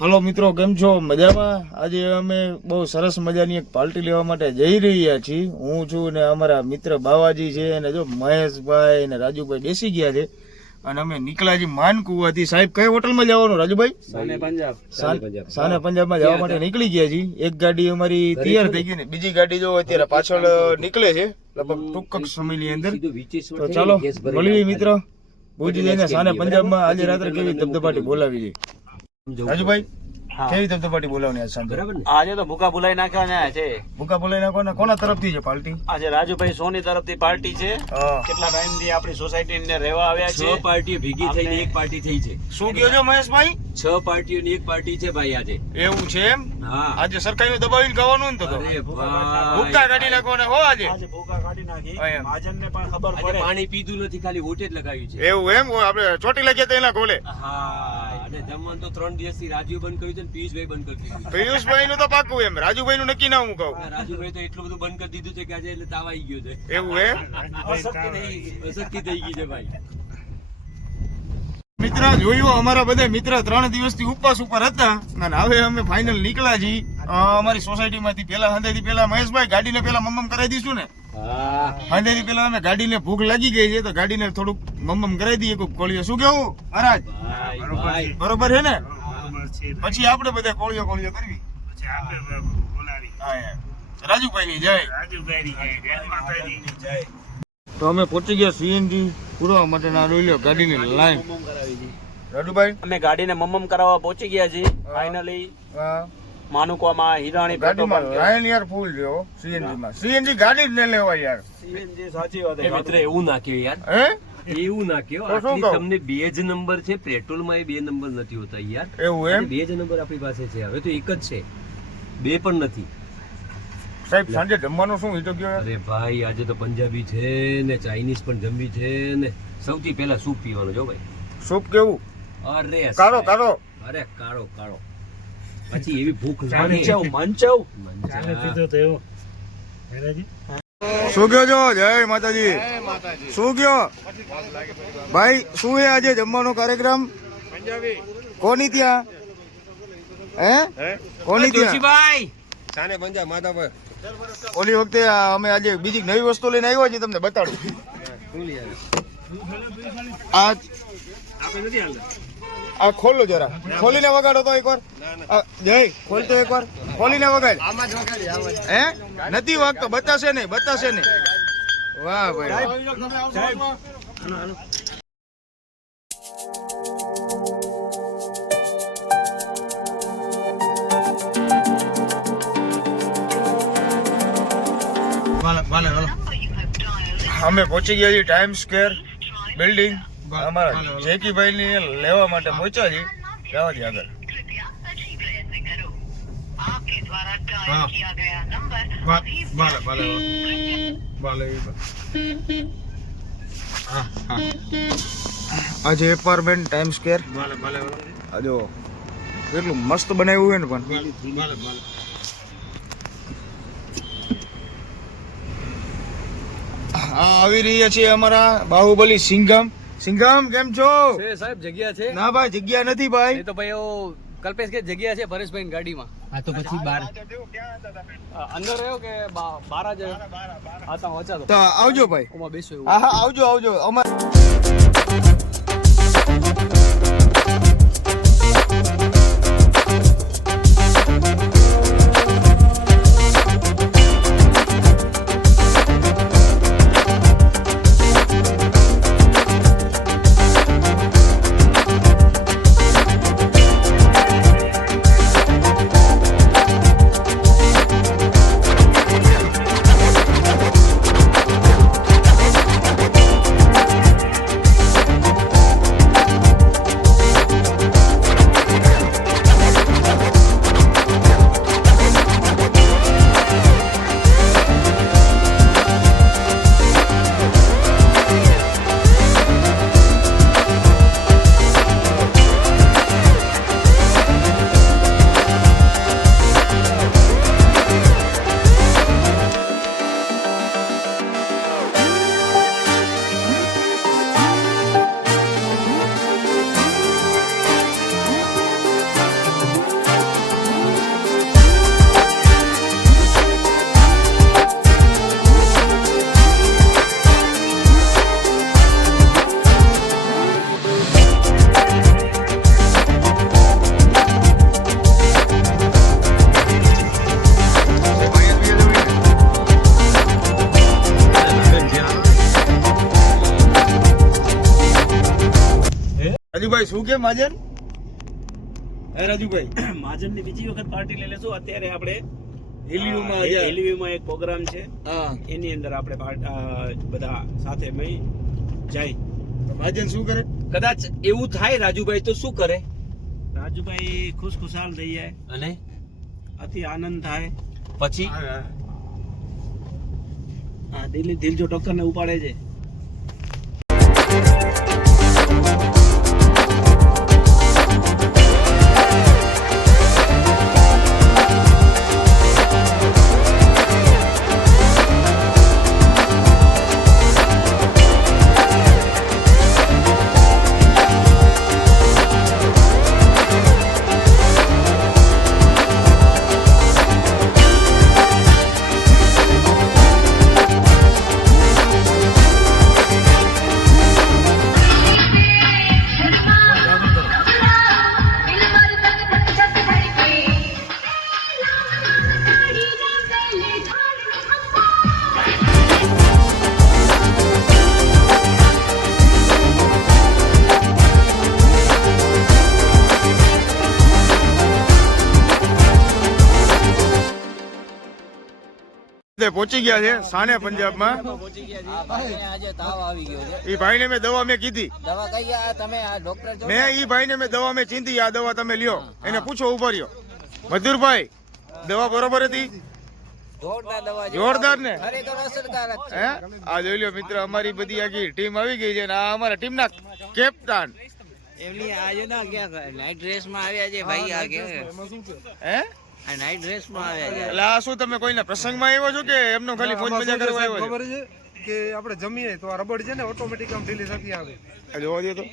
હાલો મિત્રો કેમ છો? મજામાં? આજે અમે બહુ સરસ મજાની એક પાર્ટી લેવા માટે જઈ રહ્યા છીએ. હું છું ને અમારા મિત્ર બાવાજી છે અને જો મહેશભાઈ અને રાજુભાઈ બેસી ગયા છે. અને અમે નીકળ્યા છીએ માનકુવાથી. સાહેબ કઈ હોટલમાં જવાનું રાજુભાઈ? સાને પંજાબ. સાન- પંજાબમાં જવા માટે નીકળી ગયા છીએ. એક ગાડી અમારી તૈયાર થઈ ગઈ ને. બીજી ગાડી જો અત્યારે પાછળ નીકળે છે લગભગ ટૂંક સમયની અંદર. તો ચાલો મળીએ મિત્ર. ભુજ જઈને સાને પંજાબમાં આજે રાત્રે કેવી ધબધબાટી બોલાવી છે. રાજુભાઈ કેવી ધબધબાટી બોલાવવાની આજ સાંજે? બરાબર આજે તો ભૂકા ભૂલાઈ નાખવાના છે. ભૂકા બોલાવી નાખો ને કોના તરફથી છે પાર્ટી? આજે રાજુભાઈ સોની તરફથી પાર્ટી છે. કેટલા ટાઈમથી આપણી સોસાયટી ને રહેવા આવ્યા છે છ. પાર્ટી ભેગી થઈને એક પાર્ટી થઈ છે. શું કહ્યો છો મહેશભાઈ? છ પાર્ટીઓની એક પાર્ટી છે ભાઈ આજે. એવું છે એમ? હા. આજે સરકારી દબાવીને ખાવાનું ને તો ભૂકા કાઢી નાખવાના હો આજે? આજે ભૂકા કાઢી નાખી. હા, ને પણ ખબર પડે. પાણી પીધું નથી ખાલી વોટે જ લગાવ્યું છે. એવું એમ? ઓ આપણે ચોટી લાગ્યા તેના એના ખોલે. હા. અને જમવાનું તો ત્રણ દિવસથી રાજુ બંધ કર્યું છે ને પિયુષભાઈ બંધ કરી દીધું પિયુષભાઈ નું તો પાકું એમ. રાજુભાઈ નું નક્કી ના હું કહું. રાજુભાઈ તો એટલું બધું બંધ કરી દીધું છે કે આજે એટલે તાવ આવી ગયો છે. એવું એમ અશક્તિ થઈ ગઈ છે. ભાઈ. મિત્ર જોયું અમારા બધા મિત્ર ત્રણ દિવસથી ઉપવાસ ઉપર હતા અને હવે અમે ફાઇનલ નીકળ્યા છીએ. અમારી સોસાયટી માંથી પેલા હંધેથી પેલા મહેશભાઈ ગાડીને પેલા મમ્મ કરાવી દઈશું ને. હા. પેલા અમે ગાડીને ભૂખ લાગી ગઈ છે તો ગાડીને થોડુંક મમ્મમ કરાવી દઈએ કોક કોળીઓ. શું કેવું મહારાજ? ભાઈ ભાઈ. બરોબર છે ને? પછી આપણે બધા કોળીઓ કોળીઓ કરવી. હા, એમ. રાજુભાઈની જય. તો અમે પહોંચી ગયા સીએનજી પૂરવા માટેના જોઈ લો ગાડીની લાઈન. રાજુભાઈ? અમે ગાડીને મમમ કરાવવા પહોંચી ગયા છીએ ફાઇનલી હા. માનુકવામાં હિરાણી ગાડીમાં પેટ્રોલ લાઈન યાર ફૂલ છે સીએનજી માં સીએનજી ગાડી જ ન લેવાય યાર. સીએનજી સાચી વાત એ મિત્ર એવું ના કહ્યો યાર. હે? એવું ના આટલી તમને બે જ નંબર છે પેટ્રોલમાં એ બે નંબર નથી હોતા યાર. એવું એમ? બે જ નંબર આપણી પાસે છે. હવે તો એક જ છે. બે પણ નથી. સાહેબ સાંજે જમવાનું શું હીટો ગયો? અરે ભાઈ આજે તો પંજાબી છે ને ચાઇનીઝ પણ જમવી છે ને. સૌથી પહેલા સૂપ પીવાનું જો ભાઈ. સૂપ કેવું? અરે કાળો. કાળો. અરે કાળો કાળો. પછી એવી ભૂખ લાગે. મંચવ મંચવ મંજા. શું કયો છો? જય માતાજી. શું કયો ભાઈ શું છે આજે જમવાનો કાર્યક્રમ? કોની ત્યાં? હે? કોની ત્યાં? ઓલી વખતે આ અમે આજે બીજી નવી વસ્તુ લઈને આવ્યો છીએ તમને બતાડું. આ આ ખોલો જરા. ખોલીને વગાડો તો એકવાર. જય ખોલ ખોલતો એકવાર. ખોલીને વગાડ. હે? નથી વાગતો બતાશે નહીં બતાશે નહીં. વાહ ભાઈ અમે પહોંચી ગયા છીએ ટાઈમ સ્ક્વેર બિલ્ડિંગ અમારા જેકીભાઈ ની લેવા માટે પહોંચ્યા છે જવા દે આગળ. આજે એપાર્ટમેન્ટ ટાઈમ સ્ક્વેર જો કેટલું મસ્ત બનાવ્યું હોય ને પણ. આવી રહ્યા છે અમારા બાહુબલી સિંઘમ સિંઘમ કેમ છો? છે સાહેબ જગ્યા છે? ના ભાઈ જગ્યા નથી ભાઈ. તો ભાઈ ઓ કલ્પેશ કે જગ્યા છે પરેશભાઈ ગાડીમાં. હા તો પછી બાર. અંદર રહ્યો કે બાર જ? હા તો ઓછા તો. તો આવજો ભાઈ. ઓમાં બેસો હા હા આવજો આવજો. અમાર રાજુભાઈ શું કે માજન હે રાજુભાઈ. મહાજનની બીજી વખત પાર્ટી લઈ લેશું. અત્યારે આપણે આ, આજે એક પ્રોગ્રામ છે. એની અંદર આપણે પાર્ટ- બધા સાથે મળી જાય. તો માજન શું કરે? કદાચ એવું થાય રાજુભાઈ તો શું કરે? રાજુભાઈ ખુશ ખુશાલ થઈ જાય. અને? અતિ આનંદ થાય. પછી? હા દિલ્હી દિલ જો ટક્કર ને ઉપાડે છે. પહોંચી ગયા છે સાને પંજાબમાં. એ ભાઈને મેં દવા મેં કીધી. તમે આ ડોક્ટર જો મેં ઈ મેં દવા મેં ચીંધી આ દવા તમે લ્યો. એને પૂછો ઊભો રહ્યો. મધુરભાઈ દવા બરોબર હતી? જોરદાર ને? હે? આ જોઈ લ્યો મિત્ર અમારી બધી આખી ટીમ આવી ગઈ છે ને આ અમારા ટીમના કેપ્ટન. એમની આજે ના ક્યાં નાઇટ ડ્રેસમાં આવ્યા છે ભાઈ આ કે હે? આ નાઇટ ડ્રેસમાં આવ્યા છે. એટલે આ શું તમે કોઈના પ્રસંગમાં આવ્યો છો કે એમનો ખાલી ફોન મજા કરવા આવ્યો ખબર છે કે આપણે જમીએ તો આ રબડ છે ને ઓટોમેટિક આમ ઢીલી થતી આવે. જોવા દે તો.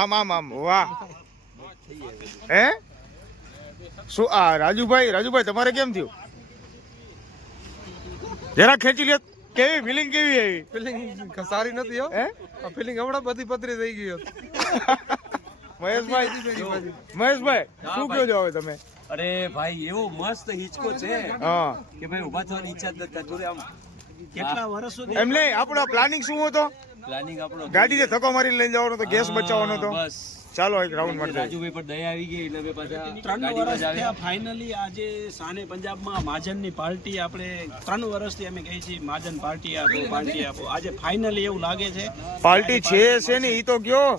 આમ આમ આમ. વાહ. હે? શું આ રાજુભાઈ રાજુભાઈ તમારે કેમ થયું? જરા ખેંચી લ્યો. કેવી ફિલિંગ કેવી આવી? ફિલિંગ સારી નથી હો. હે? આ ફિલિંગ હમણાં બધી પતરી થઈ ગઈ. મહેશભાઈ મહેશભાઈ શું કહો છો હવે તમે? અરે ભાઈ એવો મસ્ત હિંચકો છે કે ભાઈ ઊભા થવાની ઈચ્છા જ નથી આમ કેટલા વર્ષ સુધી એમ નહીં આપણો પ્લાનિંગ શું હતો? પ્લાનિંગ આપણો ગાડીને ધક્કો મારી લઈને જવાનો તો ગેસ બચાવવાનો તો બસ. ચાલો એક રાઉન્ડ મારતા રાજુભાઈ પર દયા આવી ગઈ એટલે બે પાછા ત્રણ વર્ષ થયા ફાઇનલી આજે સાને પંજાબમાં માજનની પાર્ટી આપણે ત્રણ વર્ષથી અમે કહીએ છીએ મહાજન પાર્ટી આપો પાર્ટી આપો. આજે ફાઇનલી એવું લાગે છે. પાર્ટી છે છે ને ઈ તો કયો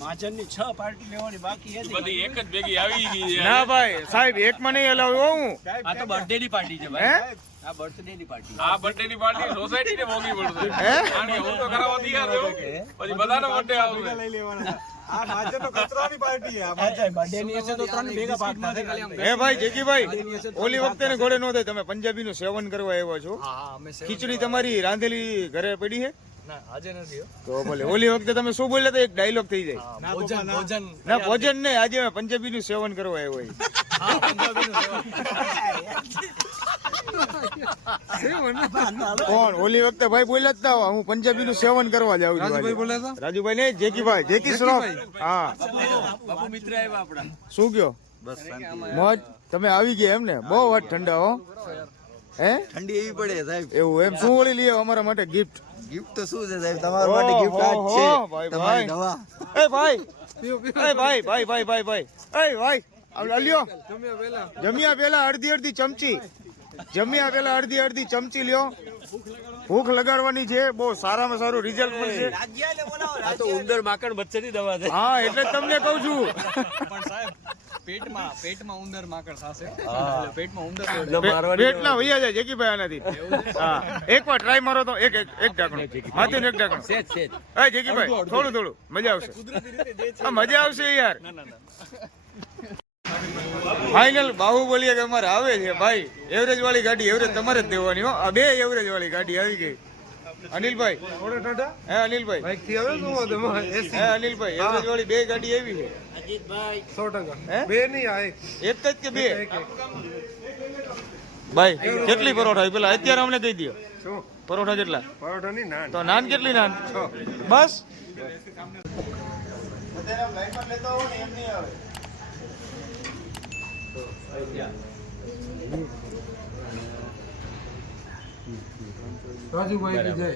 મહાજનની છ પાર્ટી લેવાની બાકી હતી. ના ભાઈ સાહેબ એક માં નહીં હલાવ્યો હું. આ તો બર્થડે ની પાર્ટી છે ભાઈ. આ બર્થડે ની પાર્ટી આ બર્થડે ની પાર્ટી સોસાયટી ને મોંઘી પડશે. હે? આની હું તો કરાવવા તૈયાર છું. પછી બધાનો બર્થડે આવશે. બર્થડે ની હશે તો ત્રણ ભેગા પાક થશે હે ભાઈ જેકીભાઈ ઓલી વખતે ને ઘોડે નો થાય. તમે પંજાબી નું સેવન કરવા આવ્યા છો. ખીચડી તમારી રાંધેલી ઘરે પડી છે? તો ભલે ઓલી વખતે તમે શું બોલ્યા તો એક ડાયલોગ થઈ જાય. ના ભોજન નહીં આજે મેં પંજાબી નું સેવન કરવા આવ્યો છું. કોણ? ઓલી વખતે ભાઈ બોલ્યા જ તા હું પંજાબી નું સેવન કરવા જાઉં છું રાજુભાઈ બોલ્યા હતા? રાજુભાઈ ને જેકીભાઈ જેકી શ્રોફ હા. બાપુ મિત્ર આવ્યા આપડા શું કયો? મોજ? તમે આવી ગયા એમ ને બહુ વાત ઠંડા હો. હે? ઠંડી એવી પડે સાહેબ. એવું એમ? શું ઓળી લઈએ અમારા માટે ગિફ્ટ ગિફ્ટ તો શું છે સાહેબ? તમારા માટે ગિફ્ટ આ જ છે. તમારી દવા. એ ભાઈ એ ભાઈ ભાઈ ભાઈ ભાઈ ભાઈ. એ ભાઈ આ લ્યો જમ્યા પહેલા જમ્યા પેલા અડધી અડધી ચમચી. જમ્યા પેલા અડધી અડધી ચમચી લ્યો. ભૂખ લગાડવાની છે. બહુ સારામાં સારું રિઝલ્ટ મળશે. આ તો ઉંદર માકડ મચ્છરની દવા છે. હા એટલે જ તમને કહું છું. પણ સાહેબ પેટમાં પેટમાં ઉંદર માકડ થાશે. એટલે પેટમાં ઉંદર મારવાની પેટના વૈયા જાય જેકીભાઈ આનાથી. હા. એક વાર ટ્રાય મારો તો એક એક એક ઢાંકણું. માથે એક ઢાંકણું. સેજ સેજ. એ જેકી ભાઈ. થોડું થોડું. મજા આવશે. આ મજા આવશે યાર. ફાઇનલ બાહુબલી કે અમારે આવે છે ભાઈ. એવરેજ વાળી ગાડી એવરેજ તમારે જ દેવાની હો. આ બે એવરેજ વાળી ગાડી આવી ગઈ. અનિલભાઈ. હે અનિલભાઈ. બાઇકથી આવે શું? હે અનિલભાઈ એવરેજ વાળી બે ગાડી એવી છે. અજીતભાઈ. સો ટકા. હે? બે નહીં આ એક. જ કે બે? ભાઈ કેટલી પરોઠા પેલા અત્યારે અમને કહી દો શું પરોઠા કેટલા પરોઠા ની નાન. તો નાન કેટલી નાન? બસ. રાજુભાઈ જય.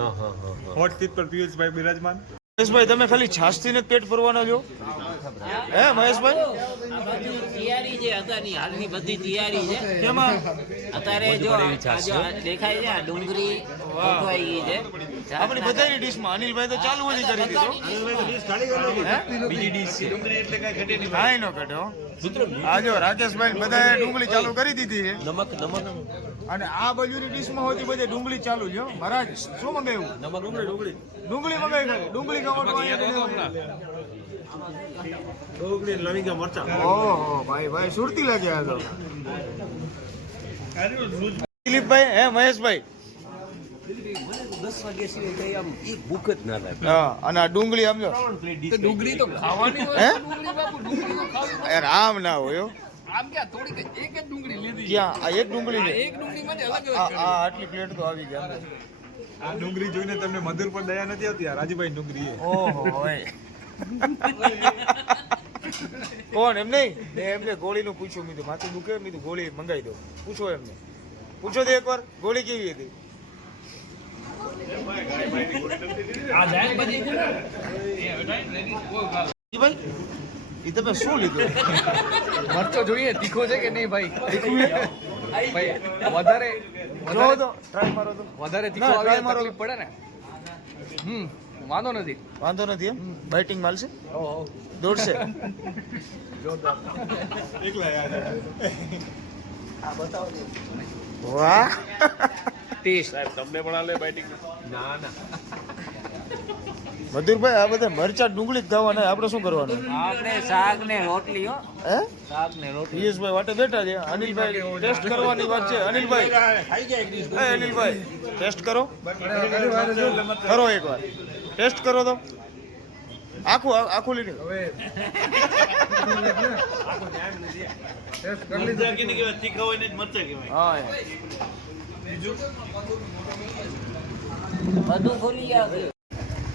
હા હા હા હોટ સીટ પર પિયુષભાઈ બિરાજમાન. મહેશભાઈ તમે ખાલી છાસથી જ પેટ ભરવાના છો? હે મહેશભાઈ? તૈયારી છે અત્યારની હાલની બધી તૈયારી છે. કેમાં? અત્યારે જો દેખાય છે આ ડુંગળી ગોઠવાઈ ગઈ છે. આપણી બધાની ડીશમાં અનિલભાઈ તો ચાલુ જ કરી દીધો બીજી ડીશ છે. કાંઈ નો કાઢ્યો આ જો રાકેશભાઈ બધાએ ડુંગળી ચાલુ કરી દીધી છે. નમક નમક. અને આ બાજુની ડીશમાં હોતી બધે ડુંગળી ચાલુ છે હો. મહારાજ શું મંગાવ્યું? ડુંગળી ડુંગળી. ડુંગળી મંગાવી ખાલી. ડુંગળી ખાવાનું અહીંયા ઓહો ભાઈ ભાઈ સુરતી લાગ્યા દિલીપભાઈ હે મહેશભાઈ દસ વાગ્યા સિવાય કઈ આમ એક ભૂખ જ ના લાગે હા અને આ ડુંગળી ડુંગળી તો ખાવાની હે હોય. ડુંગળી ડુંગળી આમ ના હોય. આમ ક્યાં થોડીક એક જ ડુંગળી લીધી. ક્યાં? આ એક ડુંગળી છે. એક ડુંગળી મને અલગ આ આ આટલી પ્લેટ તો આવી ગયા આ ડુંગળી જોઈને તમને મધુર પણ દયા નથી આવતી? આ રાજુભાઈ ડુંગળી ઓહો હોય કોણ એમ નહીં? મેં એમને ગોળીનું પૂછ્યું. મીધું માથું દુખે? મીધું ગોળી મંગાવી દો. પૂછો એમને. પૂછો તો એકવાર ગોળી કેવી હતી? ભાઈ એ તમે શું લીધું? મરચો જોઈએ તીખો છે કે નહીં ભાઈ? ભાઈ વધારે જો તો ટ્રાય મારો તો. વધારે તીખો આવે મારો. તકલીફ પડે ને? હમ વાંધો નથી. વાંધો નથી એમ? બાઇટિંગ માલશે? ઓહો દોડશે? વાહ. ટેસ્ટ તમને પણ આલે બેટિંગ ના ના. મધુરભાઈ આ બધા મરચા ડુંગળી જ ખાવાના આપણે શું કરવાનું? આપણે શાક ને રોટલી હો. હે? શાક ને રોટલી. પિયુષભાઈ વાટે બેઠા છે. અનિલભાઈ ટેસ્ટ કરવાની વાત છે. અનિલભાઈ. એ અનિલભાઈ ટેસ્ટ કરો. કરો એકવાર. ટેસ્ટ કરો તો. આખું આખું લીધું. હા યાર. બધું ખોલી આવશે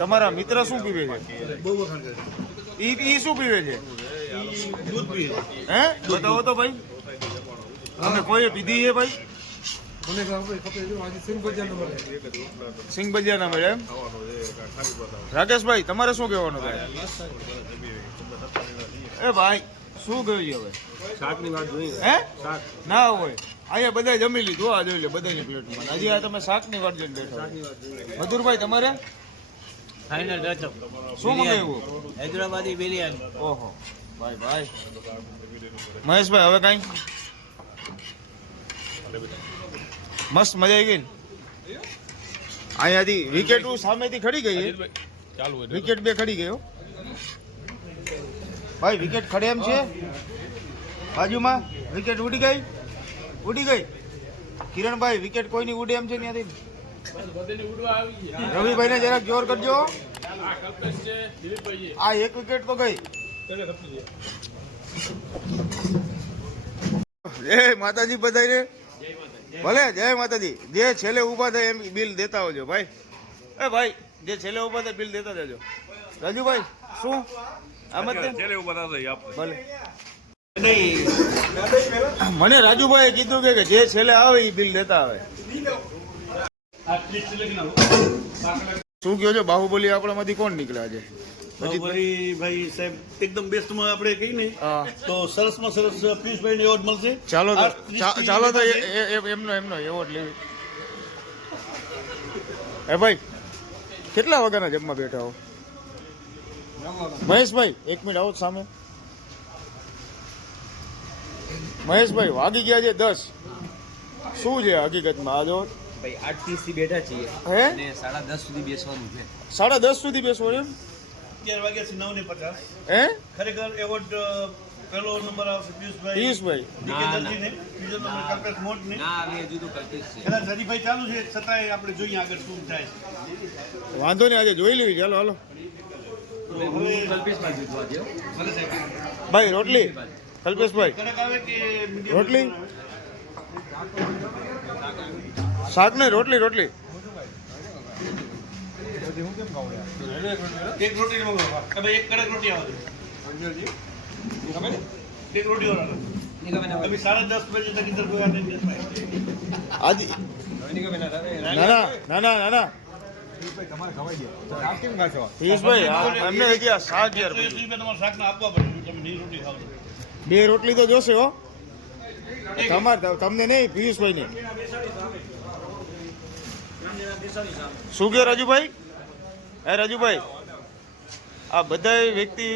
તમારા મિત્ર શું પીવે છે? ઈ ઈ શું પીવે છે? હે? બતાવો તો ભાઈ. તમે કોઈ પીધી છે ભાઈ? સિંગ ભજીયા ના મળે. એમ? રાકેશભાઈ તમારે શું કહેવાનું ભાઈ એ ભાઈ શું કહ્યું હવે? શાકની વાત જોઈએ. હે? ના હોય. અહીંયા બધા જમી લીધું આ જોઈ લે બધાની પ્લેટમાં હજી આ તમે શાકની વાત જોઈને બેઠા મધુરભાઈ તમારે? ફાઇનલ ટચઅપ શું મંગાવ્યું? હૈદરાબાદી બિરયાની. ઓહો. ભાઈ ભાઈ. મહેશભાઈ હવે કાંઈ? મસ્ત મજા આવી ગઈ ને? અહીંયાથી વિકેટ સામેથી ખડી ગઈ ચાલુ વિકેટ બે ખડી ગયો ભાઈ વિકેટ ખડે એમ છે? બાજુમાં વિકેટ ઉડી ગઈ? ઉડી ગઈ? કિરણભાઈ વિકેટ કોઈની ઉડે એમ છે ત્યાંથી? રવિભાઈ ને જરાક જોર કરજો. આ એક વિકેટ તો ગઈ. જય માતાજી બધાને ભલે જય માતાજી. જે છેલ્લે ઊભા થાય એમ બિલ દેતા હોજો ભાઈ. એ ભાઈ જે છેલ્લે ઊભા થાય બિલ દેતા જજો. રાજુભાઈ શું? મને રાજુભાઈએ કીધું કે જે છેલ્લે આવે એ બિલ દેતા આવે. શું કહો છો? બાહુબલી આપણામાંથી કોણ નીકળ્યા છે ભાઈ ભાઈ સાહેબ એકદમ બેસ્ટમાં આપણે કહીને હા. તો સરસમાં સરસ પિયુષભાઈને એવોર્ડ મળશે. ચાલો ચાલો તો એમનો એમનો એવોર્ડ લેવી. એ ભાઈ કેટલા વાગ્યાના જમવા બેઠા હો? મહેશભાઈ એક મિનિટ આવો સામે. મહેશભાઈ વાગી ગયા છે દસ. શું છે હકીકતમાં? આ જો ભાઈ આઠ ત્રીસથી બેઠા છીએ. હે? અને સાડા દસ સુધી બેસવાનું છે. સાડા દસ સુધી બેસવાનું એમ? અગિયાર વાગ્યાથી નવ ને પચાસ. હે? ખરેખર એવોર્ડ પહેલો નંબર આવશે પિયુષભાઈ. પિયુષભાઈ. ડીકે દરજીને બીજો નંબર કલ્પેશ મોટને. ના હવે હજુ તો કલ્પેશ છે. કદાચ હરીફાઈ ચાલુ છે છતાંય આપણે જોઈએ આગળ શું થાય છે. વાંધો નહીં આજે જોઈ લેવી. ચાલો હાલો. ભાઈ રોટલી. કલ્પેશભાઈ. રોટલી? શાક નહીં રોટલી રોટલી એક રોટી મંગાવો કે ભાઈ એક કડક રોટી આવે એક રોટી વાળા अभी साढ़े दस बजे तक इधर कोई आने नहीं देता આજે ના ના ના ના ના ના પિયુષભાઈ આ એમને હજી આ શાક યાર है तो इसमें तुम्हारे शाक ना आपको पड़े तुम नहीं रोटी खाओ तो। બે રોટલી તો જોશે હો તમારે તમને નહીં પિયુષભાઈ ને શું કે રાજુભાઈ? હે રાજુભાઈ, આ બધા વ્યક્તિ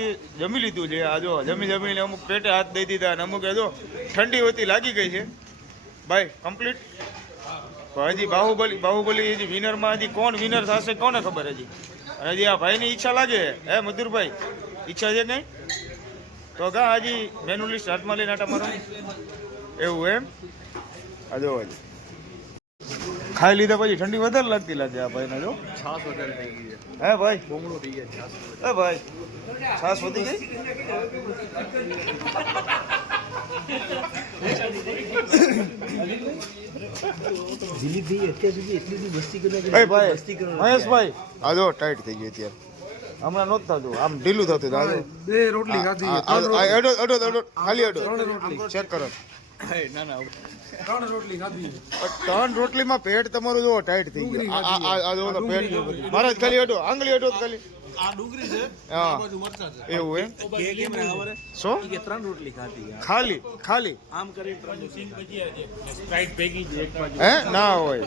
જમી લીધું છે. આ જો જમી જમીને અમુક પેટે હાથ દઈ દીધા અને અમુક જો ઠંડી હોતી લાગી ગઈ છે. ભાઈ કમ્પ્લીટ હજી બાહુબલી બાહુબલી હજી વિનરમાં હજી કોણ વિનર થશે કોને ખબર હજી? અને હજી આ ભાઈની ઈચ્છા લાગે હે મધુરભાઈ, ઈચ્છા છે નહીં તો કા હજી મેનુ લિસ્ટ હાથમાં લઈને આટા મારો. એવું એમ? આ જો હજી. ખાઈ લીધા પછી ઠંડી વધારે લાગતી લાગે આ ભાઈને જો. છાસ વધારે થઈ ગઈ હે ભાઈ? બમણો થઈ ગયા છાસ હે ભાઈ? છાસ વધી ગઈ? મહેશભાઈ. આ જો ટાઈટ થઈ ગઈ અત્યારે. હમણાં નહોતું થતું. આમ ઢીલું થતું હતું. બે રોટલી ખાધી અડો અડો અડો ખાલી અડો. ચેક કરો. ના ના ત્રણ રોટલી ખાધી ત્રણ રોટલીમાં પેટ તમારું જો ટાઈટ થઈ ગયું. આ આ- આ- આ જો પેટ મારા ખાલી હટો આંગળી હટો ખાલી. આ ડુંગળી છે હા. એવું એમ? કે કેમ ખબર શું? કે ત્રણ રોટલી ખાધી ખાલી ખાલી. આમ કરીને ત્રણ ભજીયા ભેગી છે એક બાજુ. હે? ના હોય.